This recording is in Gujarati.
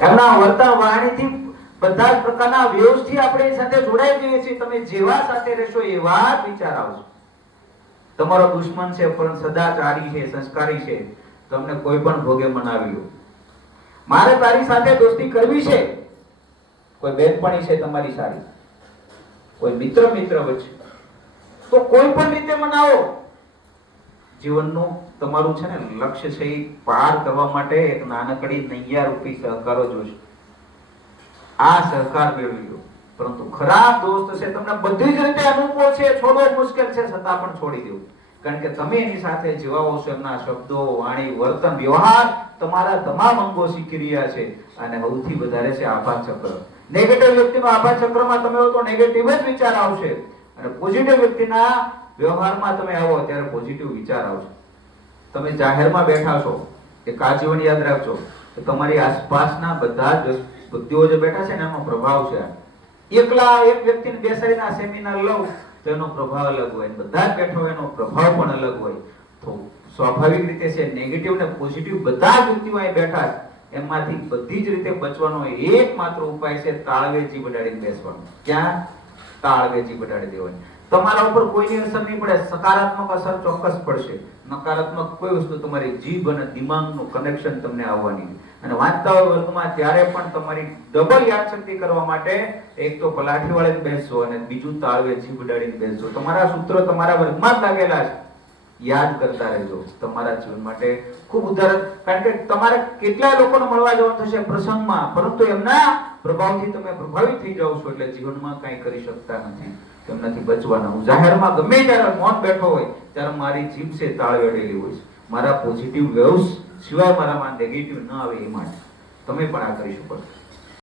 એમના વર્તન વાણીથી બધા જ પ્રકારના વેવથી આપણે સાથે જોડાઈ જઈએ છીએ. તમે જેવા સાથે રહેશો એવા જ વિચાર આવશે. તમારો દુશ્મન છે પણ સદાચારી છે, સંસ્કારી છે, તમને કોઈ પણ ભોગે મનાવી લો. મારે તારી સાથે દોસ્તી કરવી છે, કોઈ બેનપણી છે તમારી સારી, કોઈ મિત્ર વચ્ચે, તો કોઈ પણ રીતે મનાવો. જીવનનું તમારું છે ને લક્ષ્ય છે એ પાર કરવા માટે એક નાનકડી નૈયા રૂપી સહકારો જોશે. આ સહકાર મેળવી લો. પરંતુ ખરાબ દોસ્ત છે, તમને બધી જ રીતે અનુકૂળ છે, છોડવો મુશ્કેલ છે, છતાં પણ છોડી દેવું. કારણ કે તમે એની સાથે જીવાઓ છો, એમના શબ્દો, વાણી, વર્તન, વ્યવહાર તમારા તમામ અંગો શીખી રહ્યા છે. અને સૌથી વધારે છે આભા ચક્ર. નેગેટિવ વ્યક્તિનો આભા ચક્રમાં તમે હો તો નેગેટિવ જ વિચાર આવશે, અને પોઝિટિવ વ્યક્તિના વ્યવહારમાં તમે આવો ત્યારે પોઝિટિવ વિચાર આવશે. તમે જાહેરમાં બેઠા છો, એક આજીવન યાદ રાખજો કે તમારી આસપાસના બધા જ વ્યક્તિઓ જે બેઠા છે ને એનો પ્રભાવ છે. એકલા એક વ્યક્તિને બેસાડીને આ સેમિનાર લઉં તો એનો પ્રભાવ અલગ હોય, બધા જ બેઠા હોય એનો પ્રભાવ પણ અલગ હોય. તો સ્વાભાવિક રીતે છે નેગેટિવ ને પોઝિટિવ બધા જ વ્યક્તિઓ અહીં બેઠા છે, એમાંથી બધી જ રીતે બચવાનો એકમાત્ર ઉપાય છે તાળવે જીભ અડાડીને બેસવાનો. ક્યાં? તાળવે જીભ અડાડી દેવાની. તમારા ઉપર કોઈની અસર નહીં પડે, સકારાત્મક અસર ચોક્કસ પડશે. નકારાત્મક કોઈ વસ્તુ તમારી જીભ અને દિમાગનું કનેક્શન તમને આવવાની. અને વાંચતા હોય વર્ગમાં ત્યારે પણ તમારી ડબલ યાદશક્તિ કરવા માટે એક તો પલાઠી વાળીને બેસજો અને બીજું તાળવે જીભ અડાડીને બેસજો. તમારા સૂત્રો તમારા વર્ગમાં જ લાગેલા છે, યાદ કરતા રહેજો. તમારા જીવન માટે ખૂબ ઉદાહરણ. કારણ કે તમારે કેટલાય લોકોને મળવા જવાનું થશે પ્રસંગમાં, પરંતુ એમના પ્રભાવથી તમે પ્રભાવિત થઈ જાવ છો, એટલે જીવનમાં કંઈ કરી શકતા નથી. તેમનાથી બચવાના. હું જાહેરમાં ગમે ત્યારે મૌન બેઠો હોય ત્યારે મારી જીભ છે તાળવે અડેલી હોય છે, મારા પોઝિટિવ વેવ્સ સિવાય મારામાં નેગેટિવ ન આવે એ માટે. તમે પણ આ કરી શકો છો.